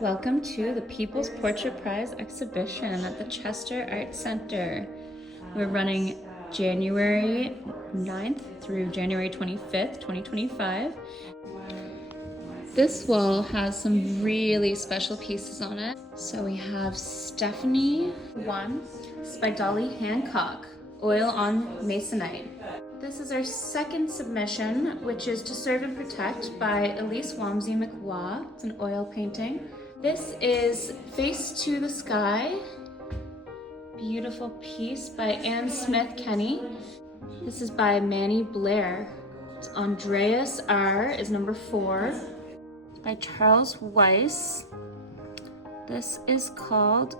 Welcome to the People's Portrait Prize exhibition at the Chester Art Center. We're running January 9th through January 25th, 2025. This wall has some really special pieces on it. So we have Stephanie 1. This is by Dolly Hancock, oil on masonite. This is our second submission, which is To Serve and Protect by Elise Wamsey McWaugh. It's an oil painting. This is Face to the Sky. Beautiful piece by Anne Smith Kenny. This is by Manny Blair. It's Andreas R. is number 4. By Charles Weiss. This is called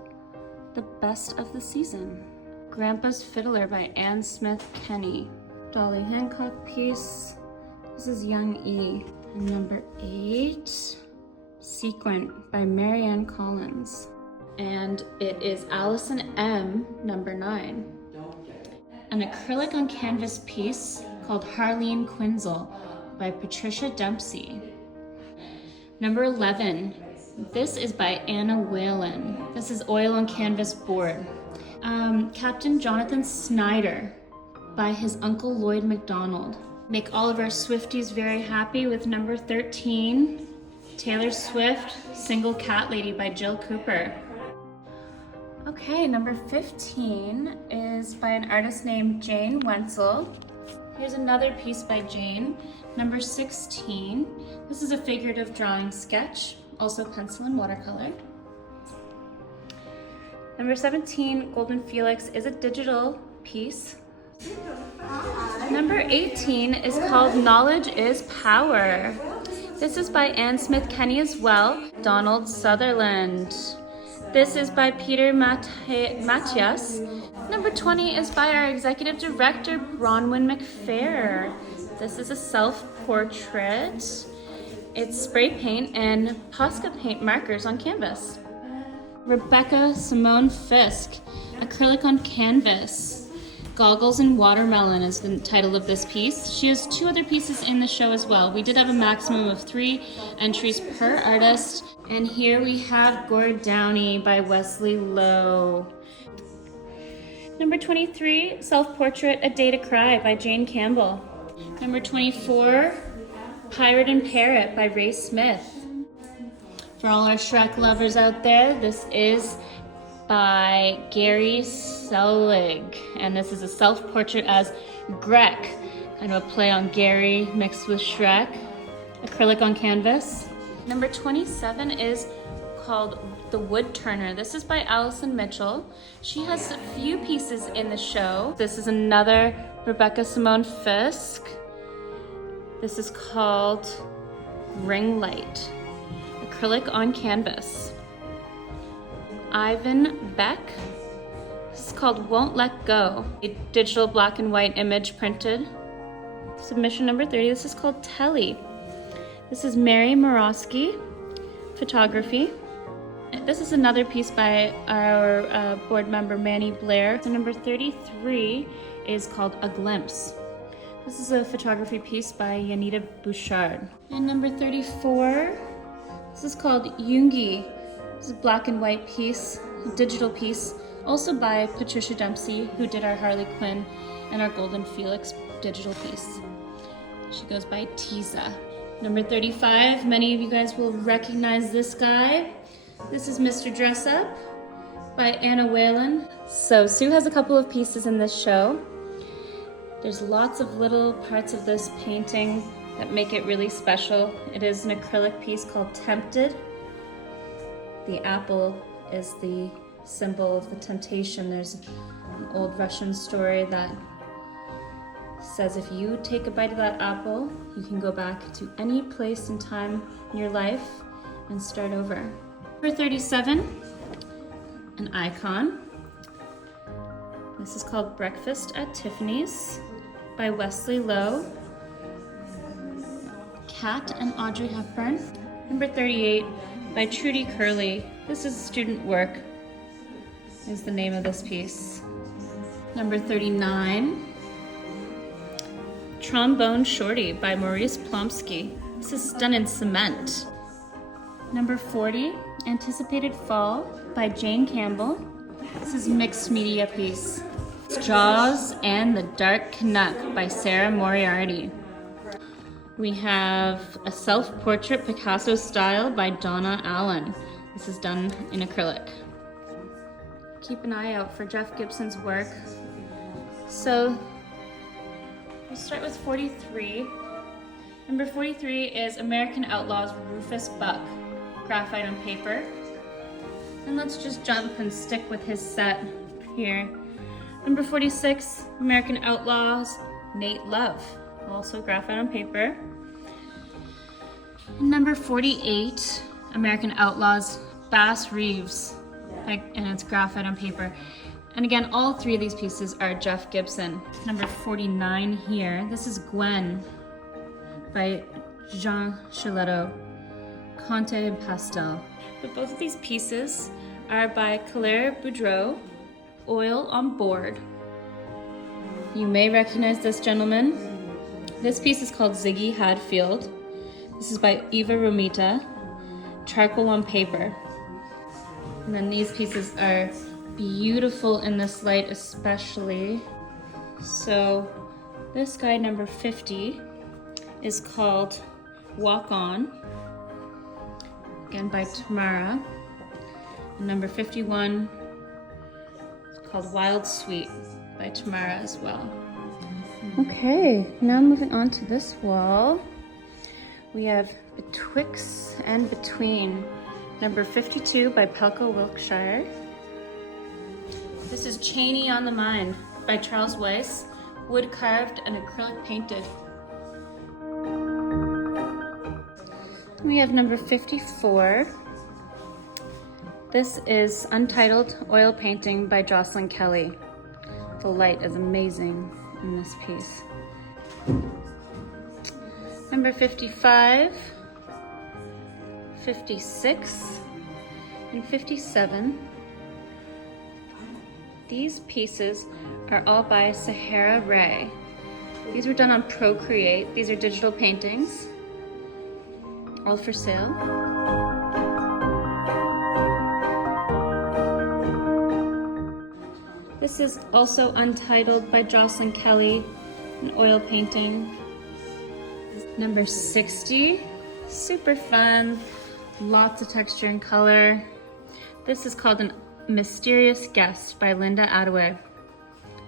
The Best of the Season. Grandpa's Fiddler by Anne Smith Kenny. Dolly Hancock piece. This is Young E. And number 8, Sequent by Marianne Collins. And it is Allison M, number 9. An acrylic on canvas piece called Harleen Quinzel by Patricia Dempsey. Number 11, this is by Anna Whalen. This is oil on canvas board. Captain Jonathan Snyder by his uncle Lloyd MacDonald. Make all of our Swifties very happy with number 13, Taylor Swift, Single Cat Lady by Jill Cooper. Okay, number 15 is by an artist named Jane Wenzel. Here's another piece by Jane. Number 16, this is a figurative drawing sketch, also pencil and watercolor. Number 17, Golden Felix, is a digital piece. Number 18 is called Knowledge is Power. This is by Anne Smith Kenny as well. Donald Sutherland. This is by Peter Matthias. Number 20 is by our executive director, Bronwyn McPhair. This is a self-portrait. It's spray paint and Posca paint markers on canvas. Rebecca Simone Fisk, acrylic on canvas. Goggles and Watermelon is the title of this piece. She has 2 other pieces in the show as well. We did have a maximum of 3 entries per artist. And here we have Gord Downey by Wesley Lowe. Number 23, Self-Portrait, A Day to Cry by Jane Campbell. Number 24, Pirate and Parrot by Ray Smith. For all our Shrek lovers out there, this is by Gary Selig, and this is a self-portrait as Greg, kind of a play on Gary mixed with Shrek, acrylic on canvas. Number 27 is called The Wood Turner. This is by Allison Mitchell. She has a few pieces in the show. This is another Rebecca Simone Fisk. This is called Ring Light, acrylic on canvas. Ivan Beck. This is called Won't Let Go, a digital black and white image printed. Submission number 30, this is called Telly. This is Mary Morosky, photography. This is another piece by our board member, Manny Blair. So number 33 is called A Glimpse. This is a photography piece by Yanita Bouchard. And number 34, this is called Yoongi. This is a black and white piece, a digital piece, also by Patricia Dempsey, who did our Harley Quinn and our Golden Felix digital piece. She goes by Tiza. Number 35, many of you guys will recognize this guy. This is Mr. Dress Up by Anna Whalen. So Sue has a couple of pieces in this show. There's lots of little parts of this painting that make it really special. It is an acrylic piece called Tempted. The apple is the symbol of the temptation. There's an old Russian story that says if you take a bite of that apple, you can go back to any place and time in your life and start over. Number 37, an icon. This is called Breakfast at Tiffany's by Wesley Lowe. Kat and Audrey Hepburn. Number 38, by Trudy Curley. This is student work, is the name of this piece. Number 39, Trombone Shorty by Maurice Plomsky. This is done in cement. Number 40 Anticipated Fall by Jane Campbell. This is mixed media piece. Jaws and the Dark Canuck by Sarah Moriarty. We have a self-portrait Picasso style by Donna Allen. This is done in acrylic. Keep an eye out for Jeff Gibson's work. So we'll start with 43. Number 43 is American Outlaws Rufus Buck, graphite on paper. And let's just jump and stick with his set here. Number 46, American Outlaws Nate Love, also graphite on paper. And number 48, American Outlaws Bass Reeves, and it's graphite on paper. And again, all three of these pieces are Jeff Gibson. Number 49 here, this is Gwen by Jean Chiletto, Conte Pastel. But both of these pieces are by Claire Boudreau, Oil on Board. You may recognize this gentleman. This piece is called Ziggy Hadfield. This is by Eva Romita, charcoal on paper. And then these pieces are beautiful in this light especially. So this guy, number 50, is called Walk On, again by Tamara. And number 51 is called Wild Sweet by Tamara as well. Okay, now moving on to this wall. We have Betwixt and Between, number 52 by Pelko Wilkshire. This is Cheney on the Mind by Charles Weiss, wood carved and acrylic painted. We have number 54. This is Untitled Oil Painting by Jocelyn Kelly. The light is amazing in this piece. Number 55, 56, and 57. These pieces are all by Sahara Ray. These were done on Procreate. These are digital paintings, all for sale. This is also Untitled by Jocelyn Kelly, an oil painting. Number 60, super fun, lots of texture and color. This is called A Mysterious Guest by Linda Attaway.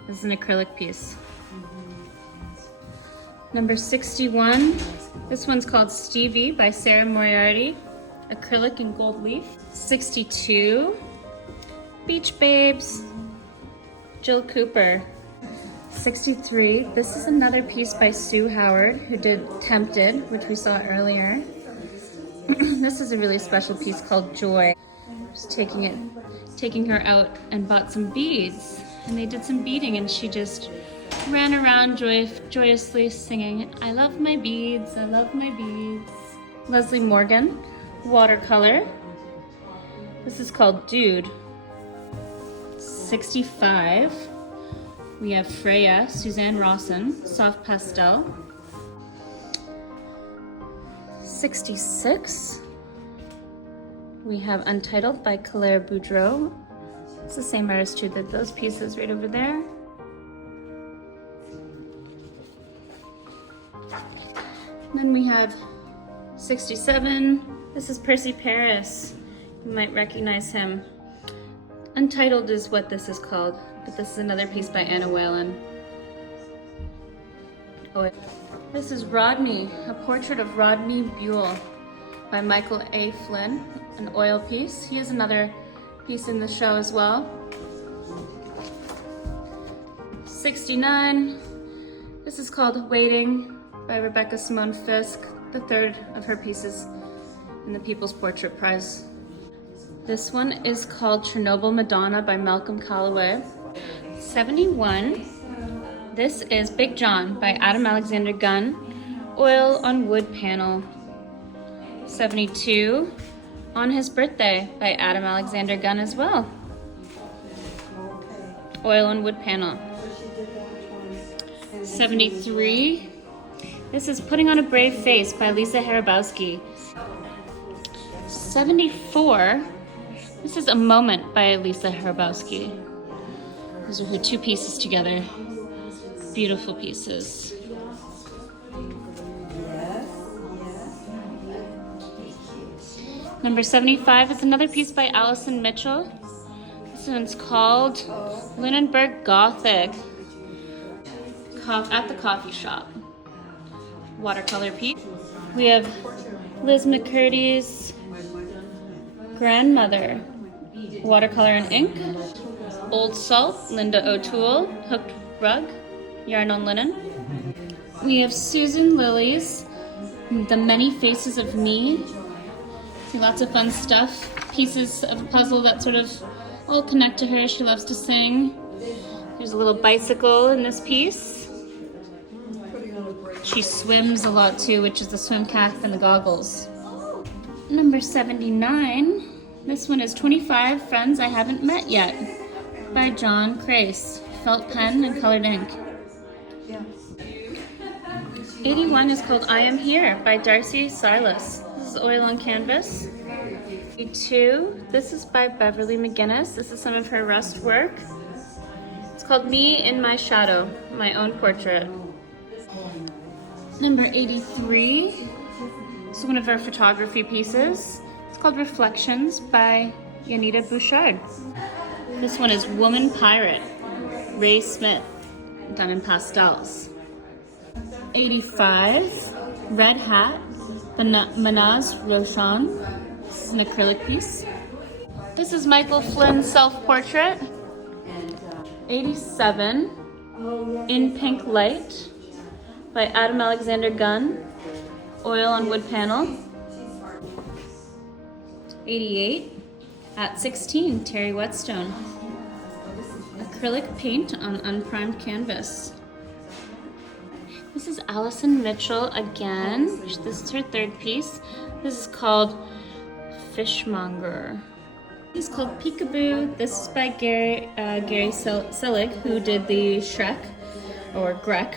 This is an acrylic piece. Number 61, this one's called Stevie by Sarah Moriarty, acrylic and gold leaf. 62, Beach Babes, Jill Cooper. 63, this is another piece by Sue Howard, who did Tempted, which we saw earlier. This is a really special piece called Joy. Just taking her out and bought some beads, and they did some beading, and she just ran around joyously singing, "I love my beads, I love my beads." Leslie Morgan, watercolor. This is called Dude. 65. We have Freya, Suzanne Rawson, soft pastel. 66. We have Untitled by Claire Boudreau. It's the same artist who did those pieces right over there. And then we have 67. This is Percy Paris. You might recognize him. Untitled is what this is called, but this is another piece by Anna Whalen. Oh, this is Rodney, a portrait of Rodney Buell by Michael A. Flynn, an oil piece. He has another piece in the show as well. 69, this is called Waiting by Rebecca Simone Fisk, the third of her pieces in the People's Portrait Prize. This one is called Chernobyl Madonna by Malcolm Calloway. 71, this is Big John by Adam Alexander Gunn, oil on wood panel. 72, On His Birthday by Adam Alexander Gunn as well, oil on wood panel. 73, this is Putting on a Brave Face by Lisa Harabowski. 74. This is A Moment by Lisa Hrabowski. Those are her two pieces together. Beautiful pieces. Number 75 is another piece by Allison Mitchell. This one's called Lunenburg Gothic. At the coffee shop. Watercolor piece. We have Liz McCurdy's Grandmother. Watercolor and ink. Old Salt, Linda O'Toole. Hooked Rug, Yarn on Linen. We have Susan Lilly's The Many Faces of Me. See, lots of fun stuff. Pieces of a puzzle that sort of all connect to her. She loves to sing. There's a little bicycle in this piece. She swims a lot too, which is the swim cap and the goggles. Number 79. This one is 25 Friends I Haven't Met Yet by John Crace. Felt pen and colored ink. 81 is called I Am Here by Darcy Silas. This is oil on canvas. 82, this is by Beverly McGinnis. This is some of her rust work. It's called Me in My Shadow, my own portrait. Number 83 is one of our photography pieces. It's called Reflections by Yanita Bouchard. This one is Woman Pirate, Ray Smith, done in pastels. 85, Red Hat, Manaz Roshan. This is an acrylic piece. This is Michael Flynn's self-portrait. 87, In Pink Light by Adam Alexander Gunn. Oil on wood panel. 88, At 16, Terry Whetstone. Acrylic paint on unprimed canvas. This is Allison Mitchell again. This is her third piece. This is called Fishmonger. This is called Peekaboo. This is by Gary Selig, who did the Shrek, or Grek.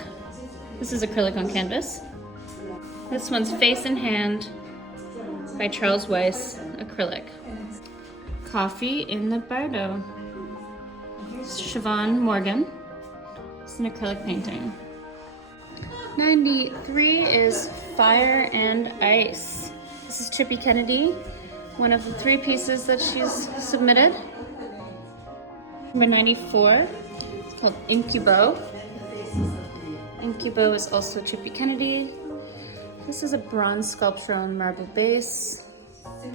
This is acrylic on canvas. This one's Face in Hand by Charles Weiss, acrylic. Coffee in the Bardo. Siobhan Morgan. It's an acrylic painting. 93 is Fire and Ice. This is Chippy Kennedy, one of the three pieces that she's submitted. Number 94, it's called Incubo. Incubo is also Chippy Kennedy. This is a bronze sculpture on marble base. You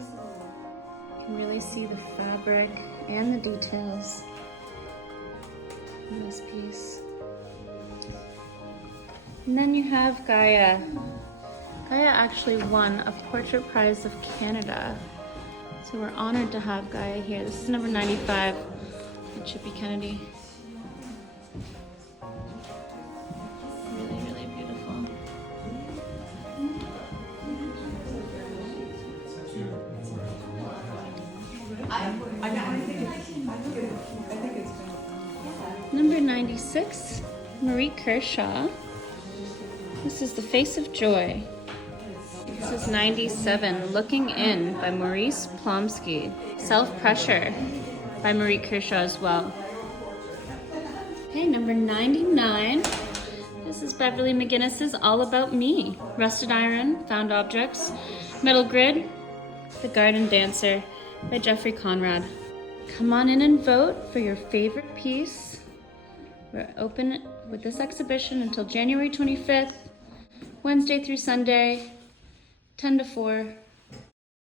can really see the fabric and the details in this piece. And then you have Gaia. Gaia actually won a Portrait Prize of Canada. So we're honored to have Gaia here. This is number 95, with Chippy Kennedy. Really, really beautiful. Number 96, Marie Kershaw. This is The Face of Joy. This is 97, Looking In by Maurice Plomsky. Self-Pressure by Marie Kershaw as well. Okay, number 99. This is Beverly McGinnis's All About Me. Rusted Iron, Found Objects. Metal Grid, The Garden Dancer by Jeffrey Conrad. Come on in and vote for your favorite piece. We're open with this exhibition until January 25th, Wednesday through Sunday, 10 to 4.